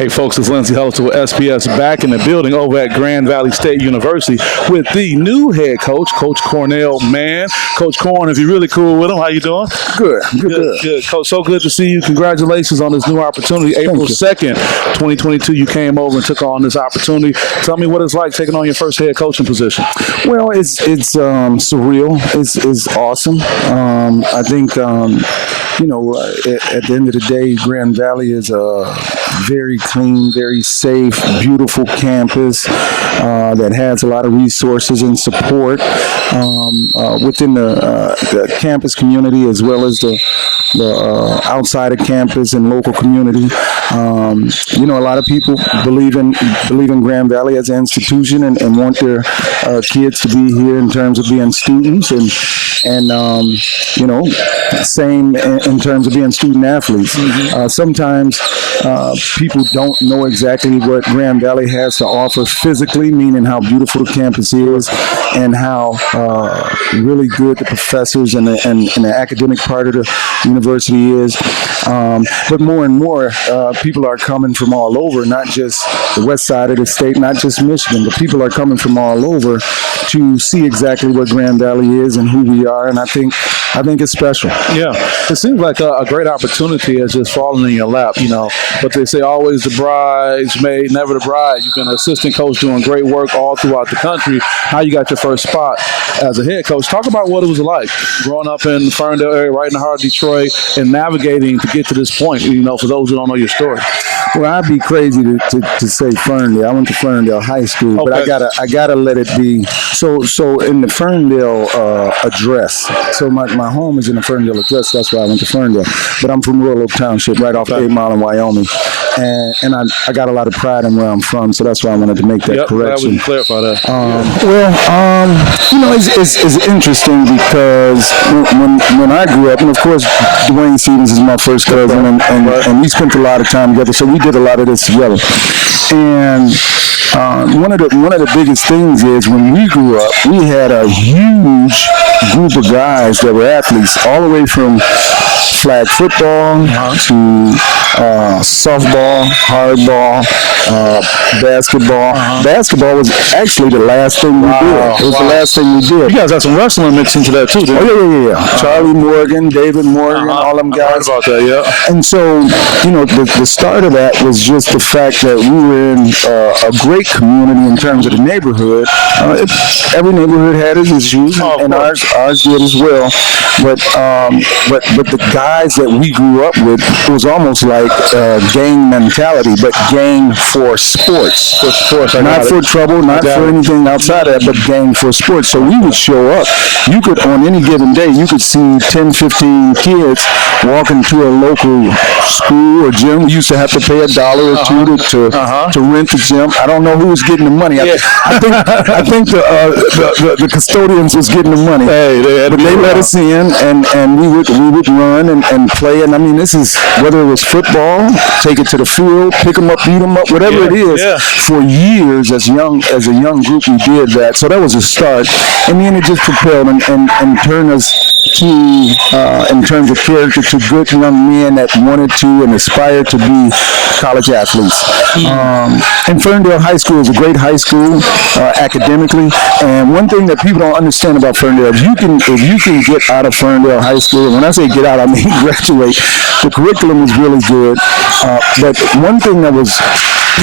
Hey folks, it's Lindsey Hollister with SPS back in the building over at Grand Valley State University with the new head coach, Coach Cornell, Mann. Coach Corn, if you're really cool with him, how you doing? Good. Coach, so good to see you. Congratulations on this new opportunity. April 2nd, 2022, you came over and took on this opportunity. Tell me what it's like taking on your first head coaching position. Well, it's surreal. It's awesome. I think, at the end of the day, Grand Valley is a very clean, very safe, beautiful campus that has a lot of resources and support within the campus community as well as the outside of campus and local community. A lot of people believe in Grand Valley as an institution and want their kids to be here in terms of being students and same in terms of being student athletes. Sometimes people don't know exactly what Grand Valley has to offer physically, meaning how beautiful the campus is and how really good the professors and the academic part of the university is. But more and more people are coming from all over, not just the west side of the state, not just Michigan, but people are coming from all over to see exactly what Grand Valley is and who we are, and I think it's special. Yeah, it seems like a great opportunity has just fallen in your lap, but they say always the bridesmaid, never the bride. You've been an assistant coach doing great work all throughout the country. Now you got your first spot as a head coach. Talk about what it was like growing up in the Ferndale area, right in the heart of Detroit, and navigating to get to this point, for those who don't know your story. Well, I'd be crazy to say Ferndale. I went to Ferndale High School, but I gotta let it be. So in the Ferndale address. So my home is in the Ferndale address. That's why I went to Ferndale. But I'm from Rural Oak Township, right off 8 Mile in Wyoming, and I got a lot of pride in where I'm from. So that's why I wanted to make that correction. Glad we clarify that. It's interesting because when I grew up, and of course Dwayne Stevens is my first cousin, and we spent a lot of time together. So we did a lot of this together. And one of the biggest things is when we grew up, we had a huge group of guys that were athletes, all the way from flag football to softball, hardball, basketball. Basketball was actually the last thing we did. It was the last thing we did. You guys had some wrestling mixed into that too, didn't you? Yeah. Charlie Morgan, David Morgan, all them guys. I heard about that, yeah. And so, the start of that was just the fact that we were in a great community in terms of the neighborhood. Every neighborhood had its issues, and ours did as well. But the guys that we grew up with, it was almost like gang mentality, but gang for sports. For sports, not for trouble, not for anything outside of that, but gang for sports. So we would show up. You could, on any given day, you could see 10, 15 kids walking to a local school or gym. We used to have to pay $1 or $2 to rent the gym. I don't know who was getting the money. I think the custodians was getting the money. Hey, they let us in, and we would run and play. And I mean, this is whether it was football, take it to the field, pick them up, beat them up, whatever it is. Yeah. For years, as a young group, we did that. So that was a start, and then it just propelled and turned us to, in terms of character, to good young men that wanted to and aspired to be college athletes. And Ferndale High School is a great high school academically. And one thing that people don't understand about Ferndale, if you can get out of Ferndale High School, when I say get out, I mean graduate, the curriculum is really good. But one thing that was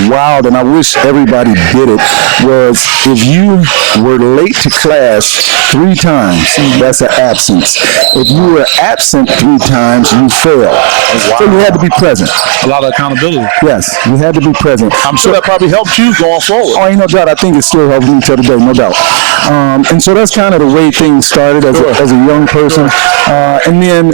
wild, and I wish everybody did it, was if you were late to class 3 times, that's an absence. If you were absent 3 times, you failed. So you had to be present. A lot of accountability. Yes, you had to be present. I'm sure that probably helped you going forward. Oh, ain't no doubt. I think it still helps me till today, no doubt. And so that's kind of the way things started as a young person. And then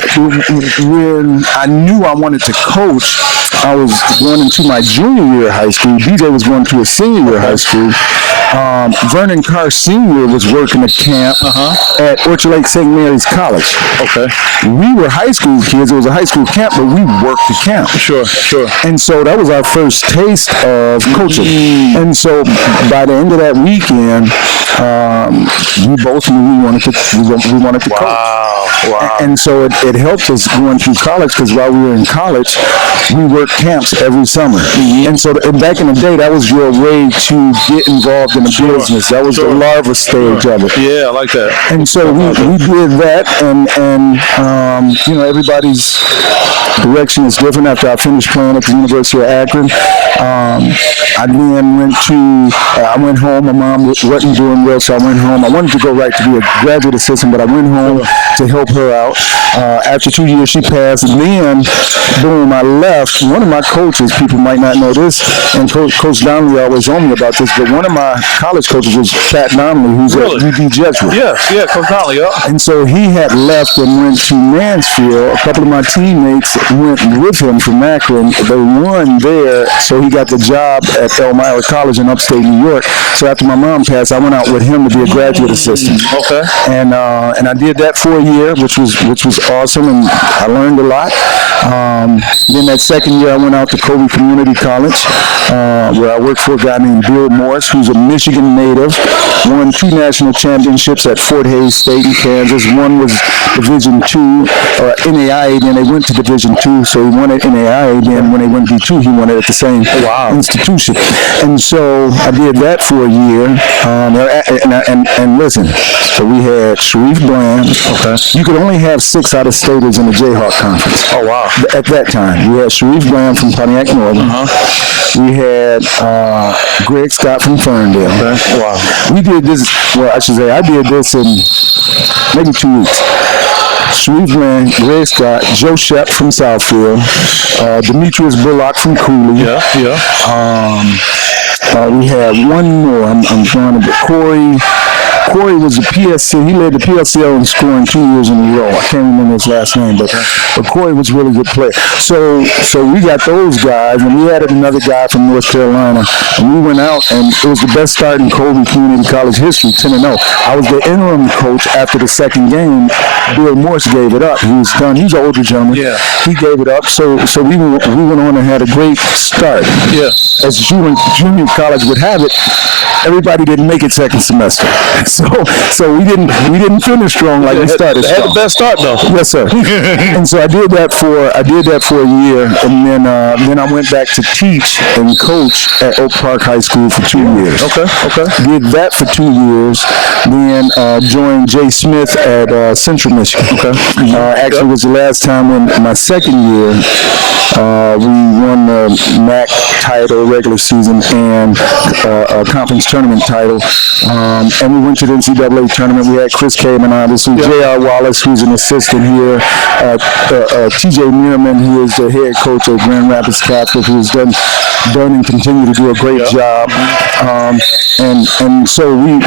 when I knew I wanted to coach, I was going into my junior year of high school. DJ was going to a senior year of high school. Vernon Carr Sr. was working a camp at Orchard Lake St. Mary's College. Okay. We were high school kids. It was a high school camp, but we worked the camp. Sure. And so that was our first taste of coaching. And so by the end of that weekend, we both knew we wanted to coach. Wow. And so it helped us going through college, because while we were in college, we worked camps every summer. And so back in the day, that was your way to get involved in the business. That was the larva stage of it. Yeah, I like that. And so we did that, and everybody's direction is different. After I finished playing at the University of Akron, I then went home. My mom wasn't doing well, so I went home. I wanted to go right to be a graduate assistant, but I went home to help her out. After 2 years, she passed, and then, boom, I left. One of my coaches, people might not know this, and Coach Donnelly always told me about this, but one of my college coaches was Pat Donnelly, who's at UD Jesuit. Yeah, Coach Donnelly, And so he had left and went to Mansfield. A couple of my teammates went with him from Akron. They won there, so he got the job at Elmira College in upstate New York. So after my mom passed, I went out with him to be a graduate assistant. Okay. And I did that for a year, which was awesome, and I learned a lot. Then that second year, I went out to Kobe Community College, where I worked for a guy named Bill Morris, who's a Michigan native, won 2 national championships at Fort Hays State in Kansas. One was Division II, or NAIA, then they went to Division II, so he won at NAIA, then when they went D2, he won it at the same institution. And so I did that for a year, and listen, so we had Sharif Bland. Okay. You could only have 6 out-of-staters in the Jayhawk Conference. Oh, wow. At that time. We had Sharif Bland from Pontiac Northern. We had Greg Scott from Ferndale. Okay. Wow. We did this, I did this in maybe 2 weeks. Sharif Bland, Greg Scott, Joe Shep from Southfield, Demetrius Bullock from Cooley. Yeah. We had one more. I'm trying to. Corey was the PSC. He led the PSL in scoring 2 years in a row. I can't remember his last name, but Corey was a really good player. So we got those guys, and we added another guy from North Carolina, and we went out, and it was the best start in Kobe Community College history, 10-0. I was the interim coach after the second game. Bill Morse gave it up. He was done. He's an older gentleman. Yeah. He gave it up. So we went on and had a great start. Yeah. As junior college would have it, everybody didn't make it second semester. So we didn't finish strong like we started. Had the best start though. Yes, sir. And so I did that for a year, and then I went back to teach and coach at Oak Park High School for 2 years. Okay. Did that for 2 years. Then joined Jay Smith at Central Michigan. Okay. Actually, was the last time when my second year we won the MAC title, regular season, and a conference tournament title. And we went to the NCAA tournament. We had Chris Kamen, obviously, J.R. Wallace, who's an assistant here, T.J. Mearman, who is the head coach at Grand Rapids Catholic, who's done and continue to do a great job. And so we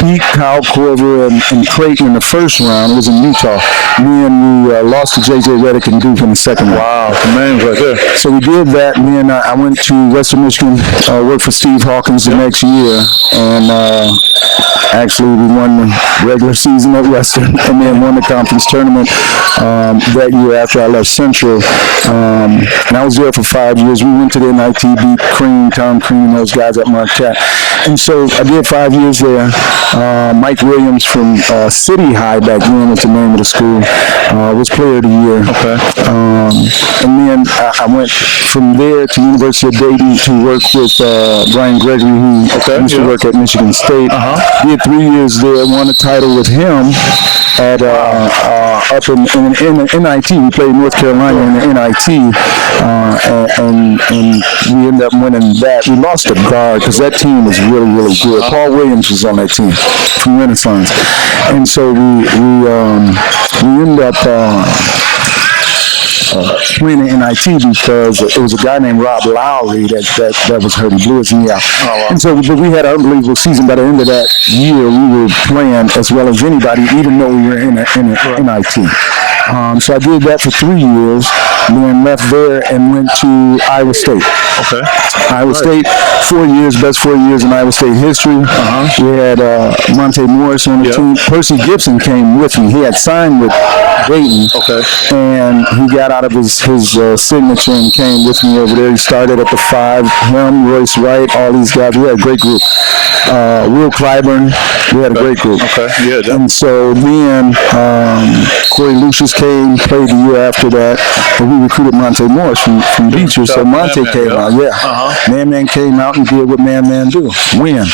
beat Kyle Corver and Creighton in the first round. It was in Utah. Then we lost to J.J. Redick and Duke in the second round. Wow, the man right there. So we did that, and then I went to Western Michigan, worked for Steve Hawkins the next year, and actually we won the regular season at Western, and then won the conference tournament that year after I left Central. And I was there for 5 years. We went to the NIT, beat Tom Crean, and those guys at Marquette. And so I did 5 years there. Mike Williams from City High back then was the name of the school, was player of the year. Okay. And then I went from there to University of Dayton to work with Brian Gregory, who used to work at Michigan State. Did 3 years there, won a title with him at up in NIT. We played North Carolina in the NIT, and we ended up winning that. We lost a guard because that team was really, really good. Paul Williams was on that team from Renaissance, and so we ended up playing in NIT because it was a guy named Rob Lowry that was hurt. He blew his knee out. And so but we had an unbelievable season. By the end of that year, we were playing as well as anybody, even though we were in NIT. So I did that for 3 years, then left there and went to Iowa State. Okay. Iowa State, 4 years, best 4 years in Iowa State history. We had Monte Morris on the team. Percy Gibson came with me. He had signed with Dayton. Okay. And he got out of his signature and came with me over there. He started at the 5. Him, Royce Wright, all these guys. We had a great group. Will Clyburn. We had a great group. Okay. Yeah. Definitely. And so then Corey Lucius came, played the year after that. But we recruited Monte Morris from Beecher. So Monte came out. Yeah. Man came out and did what Man do. Win.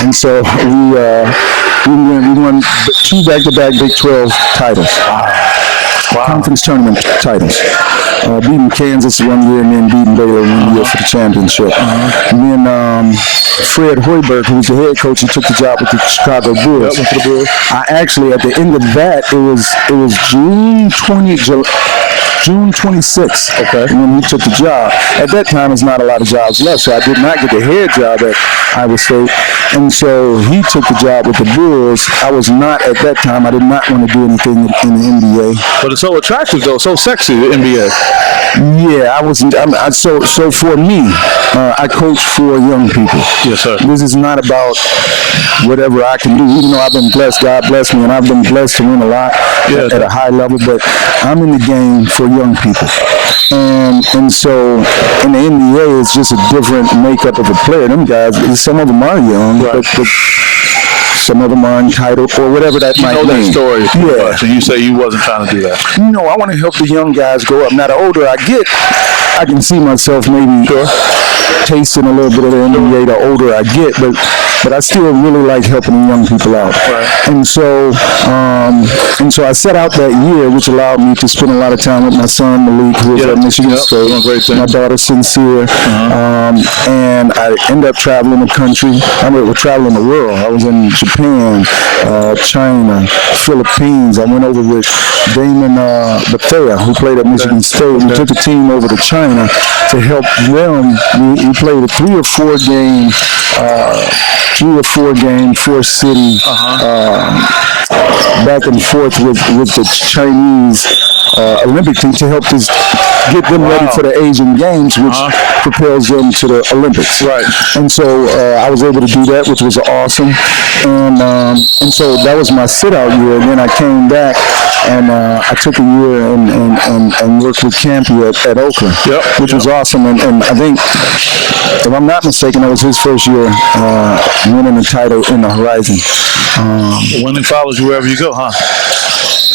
And so we won 2 back-to-back Big 12 titles. Wow. Conference tournament titles. Beating Kansas 1 year and then beating Baylor 1 year for the championship. And then Fred Hoiberg, who was the head coach, he took the job with the Chicago Bulls. Went to the Bulls. I actually, at the end of that, it was June 26th when he took the job. At that time, there's not a lot of jobs left, so I did not get the head job at Iowa State. And so he took the job with the Bulls. I was not, at that time, I did not want to do anything in the NBA. But it's so attractive, though, so sexy, the NBA. Yeah, I wasn't. So for me, I coach for young people. Yes, sir. This is not about whatever I can do. Even though I've been blessed, God bless me, and I've been blessed to win a lot at a high level. But I'm in the game for young people, and so in the NBA, it's just a different makeup of a player. Them guys, some of them are young, but some of them are entitled or whatever that might mean. That story. Yeah. So you say you wasn't trying to do that. No, I want to help the young guys grow up. Now, the older I get, I can see myself maybe tasting a little bit of the NBA the older I get, but I still really like helping the young people out. Right. And so I set out that year, which allowed me to spend a lot of time with my son Malik, who was at Michigan State, my daughter Sincere, and I ended up traveling the country. I mean, we're traveling the world. I was in Japan, China, Philippines. I went over with Damon Bethea, who played at Michigan State. We took the team over to China to help them. We played a 3 or 4 game, 4-city back and forth with the Chinese Olympic team to help us get them ready for the Asian Games, which propels them to the Olympics. Right. And so I was able to do that, which was awesome. And so that was my sit-out year. And then I came back and I took a year and worked with Campy at Oakland, which was awesome. And I think, if I'm not mistaken, that was his first year winning the title in the Horizon. Winning follows you wherever you go, huh?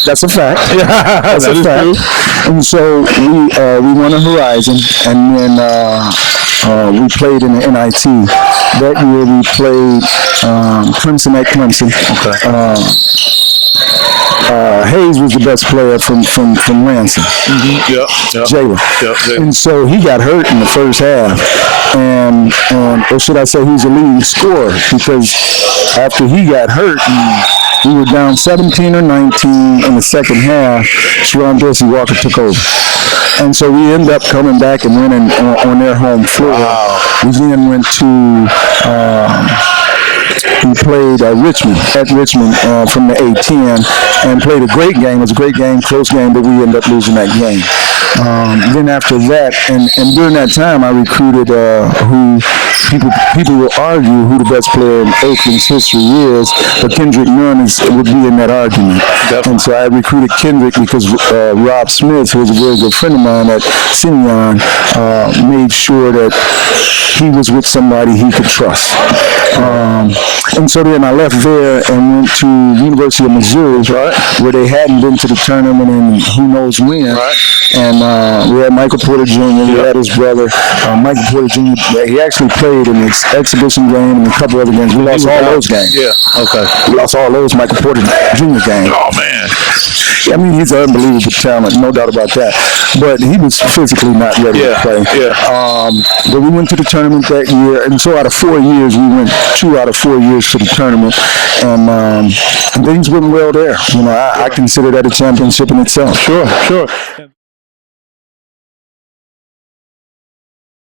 That's a fact. That's a fact. True. And so we won a Horizon, and then we played in the NIT. That year we played Clemson at Clemson. Hayes was the best player from Lansing. Jalen. And so he got hurt in the first half, and or should I say he was the leading scorer, because after he got hurt, we were down 17 or 19 in the second half. Sharon Dorsey Walker took over. And so we ended up coming back and winning on their home floor. Wow. We then went to we played Richmond from the A-10 and played a great game. It was a great game, close game, but we ended up losing that game. Then after that, and during that time, I recruited who people will argue who the best player in Oakland's history is, but Kendrick Nunn would be in that argument. Definitely. And so I recruited Kendrick because Rob Smith, who was a very good friend of mine at Simeon, made sure that he was with somebody he could trust. And so then I left there and went to University of Missouri, where they hadn't been to the tournament in who knows when. And we had Michael Porter Jr., we had his brother, Michael Porter Jr. He actually played in the exhibition game and a couple other games. We lost all those games. We lost all those Michael Porter Jr. games. Oh, man. I mean, he's an unbelievable talent, no doubt about that. But he was physically not ready to play. But we went to the tournament that year, and so out of 4 years, we went 2 out of 4 years to the tournament, and things went well there. You know, I consider that a championship in itself. Sure.